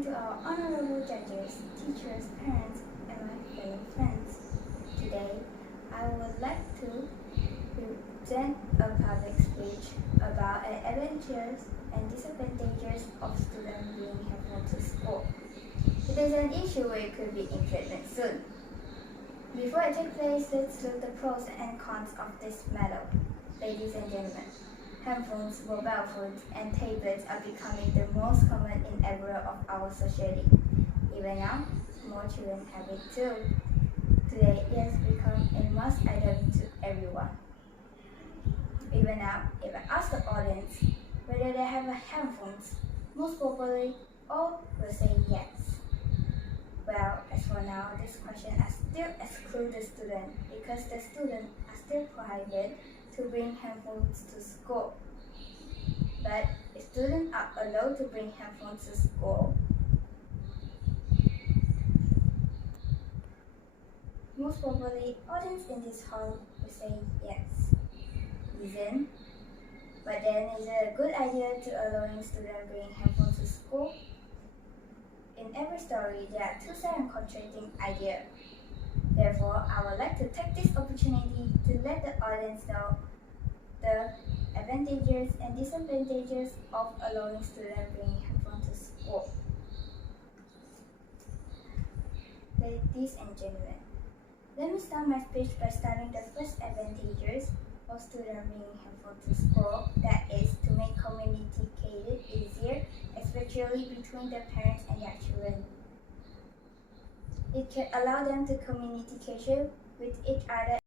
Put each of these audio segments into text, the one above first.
morning to our honorable judges, teachers, parents, and my fellow friends. Today, I would like to present a public speech about the advantages and disadvantages of students being helpful to school. It is an issue which could be implemented soon. Before it takes place, let's look at the pros and cons of this matter. Ladies and gentlemen, handphones, mobile phones, and tablets are becoming the most common in era of our society. Even now, small children have it too. Today, it has become a must item to everyone. Even now, if I ask the audience whether they have handphones, most probably all will say yes. Well, as for now, this question has still exclude the student because the students are still prohibited to bring handphones to school. But if students are allowed to bring handphones to school, most probably audience in this hall will say yes. Reason? But then is it a good idea to allowing students bring handphones to school? In every story, there are two sides and contradicting ideas. Therefore, I would like to take this opportunity to let the audience know the advantages and disadvantages of allowing students bring handphones to school. Ladies and gentlemen, let me start my speech by starting the first advantages of students bringing handphones to school, that is to make communication easier, especially between the parents and their children. It can allow them to communication with each other.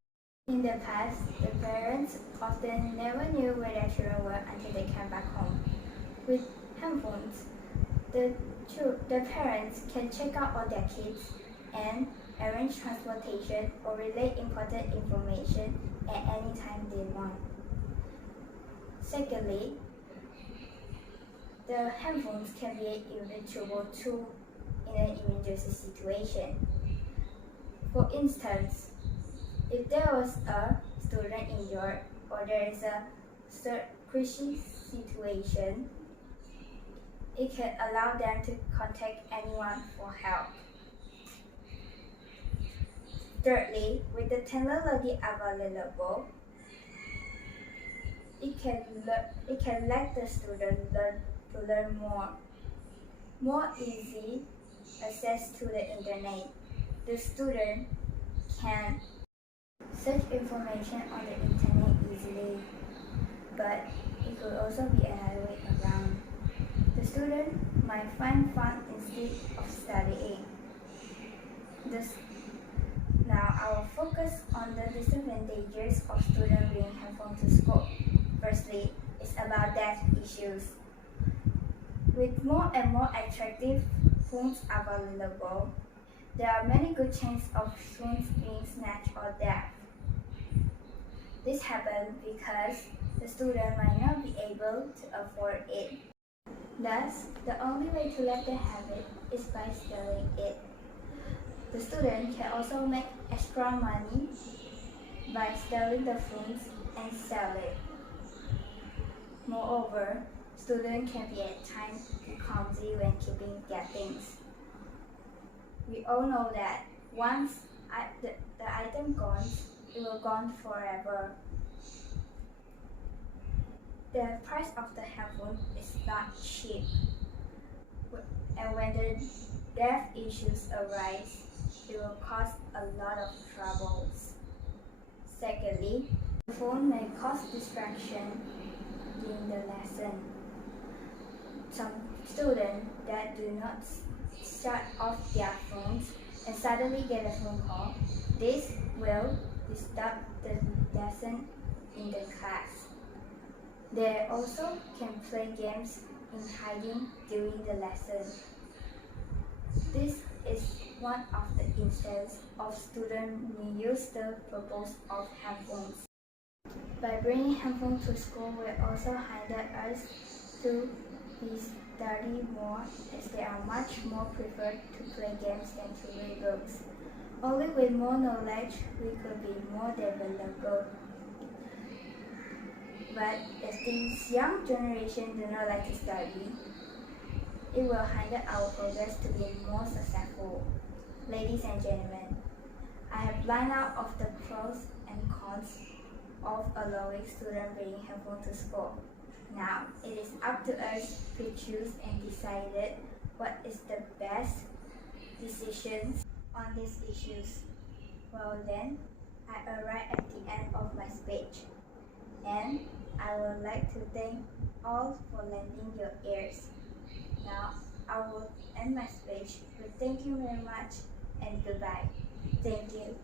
In the past, the parents often never knew where their children were until they came back home. With handphones, the parents can check out on their kids and arrange transportation or relay important information at any time they want. Secondly, the handphones can be an invaluable tool in an emergency situation. For instance, if there was a student injured or there is a crisis situation, it can allow them to contact anyone for help. Thirdly, with the technology available, it can let the student learn more easy access to the internet. The student can search information on the internet easily, but it could also be another way around. The student might find fun instead of studying. Now I will focus on the disadvantages of students bringing handphones to school. Firstly, it's about deaf issues. With more and more attractive phones available, there are many good chances of phones being snatched or deaf. This happens because the student might not be able to afford it. Thus, the only way to let them have it is by selling it. The student can also make extra money by selling the phones and sell it. Moreover, students can be at times clumsy when keeping their things. We all know that once the item gone, it will gone forever. The price of the handphone is not cheap, and when the deaf issues arise, it will cause a lot of troubles. Secondly, the phone may cause distraction during the lesson. Some students that do not shut off their phones and suddenly get a phone call, this will disturb the lesson in the class. They also can play games in hiding during the lesson. This is one of the instances of students misuse the purpose of handphones. By bringing handphones to school will also hinder us to study more, as they are much more preferred to play games than to read books. Only with more knowledge we could be more developed. But as these young generation do not like to study, It will hinder our progress to be more successful. Ladies and gentlemen, I have lined out of the pros and cons of allowing students bringing handphone to school. Now, it is up to us to choose and decide what is the best decisions on these issues. Well then, I arrive at the end of my speech, and I would like to thank all for lending your ears. Now, I will end my speech with thank you very much and goodbye. Thank you.